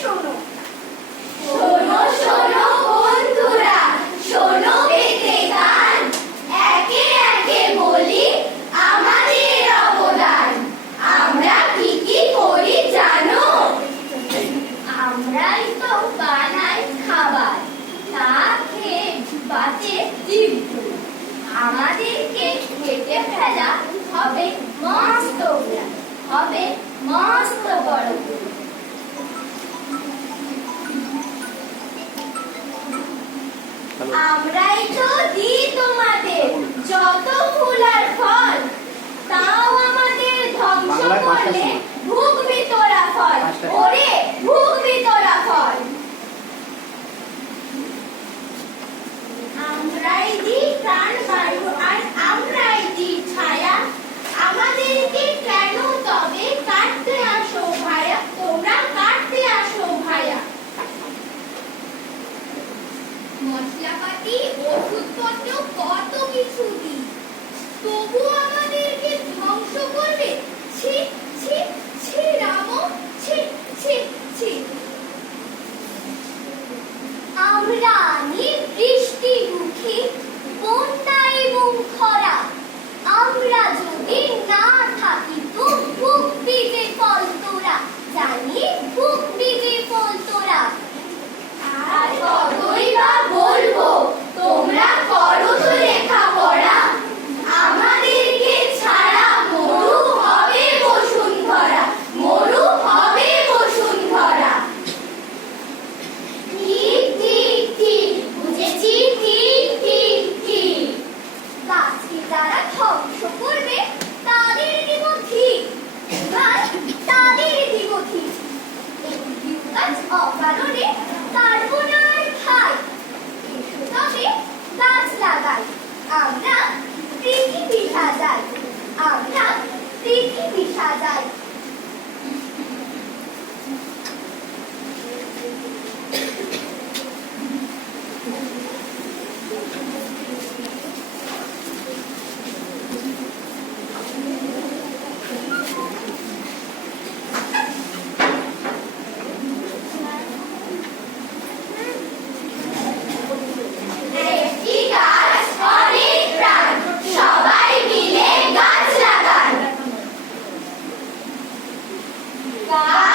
শোনো। শোনো শোনো বন্ধুরা, শোনো পেতে গান, একে একে বলি আমাদের অবদান। আমরা কি কি করি জানো? আমরাই তো বানাই খাবার, তা খেয়ে বাঁচে জীবগুলো। আমাদেরকে কেটে ফেলা হবে মস্ত প্রাণ, হবে মস্ত বড়। আমরাই তো দিই তোমাদের যত ফুল আর ফল, তাও আমাদের ধ্বংস করলে ভুগবি তোরা ফল। ওরে ভুগবি তোরা ফল। আমরাই দিই প্রাণ বায়ু আর আমরাই দিই ছায়া, আমাদেরকে কেন তবে কাটতে আসো ভায়া? তোমরা কাটতে আসো ভায়া। মশলাপাতি ওষুধপত্র কত কিছু দিই, তবু আমাদেরকে ধ্বংস করবে। ছি ছি ছি রাম, ছি ছি ছি। আমরা বৃষ্টি মুখী বন্যা এবং খরা, আমরা যদি না থাকি তো ভুগবি যে ফল তোরা। জানি ভুগবি যে ফল তোরা। আর কতই বা বলবো, তোমরা করো তো লেখাপড়া। আমাদেরকে ছাড়া মরু হবে বসুন্ধরা, মরু হবে বসুন্ধরা। ঠিক ঠিক ঠিক, বুঝেছি, ঠিক ঠিক ঠিক। গাছকে যারা ধ্বংস করবে তাদের দিব ঠিক, তাদের দিব ঠিক। একটি গাছ অকারণে কাটবো না আর খাই, এসো তবে গাছ লাগাই। আমরা পৃথিবী সাজাই, আমরা পৃথিবী সাজাই। একটি গাছ অনেক প্রাণ, সবাই মিলে গাছ লাগান। গাছ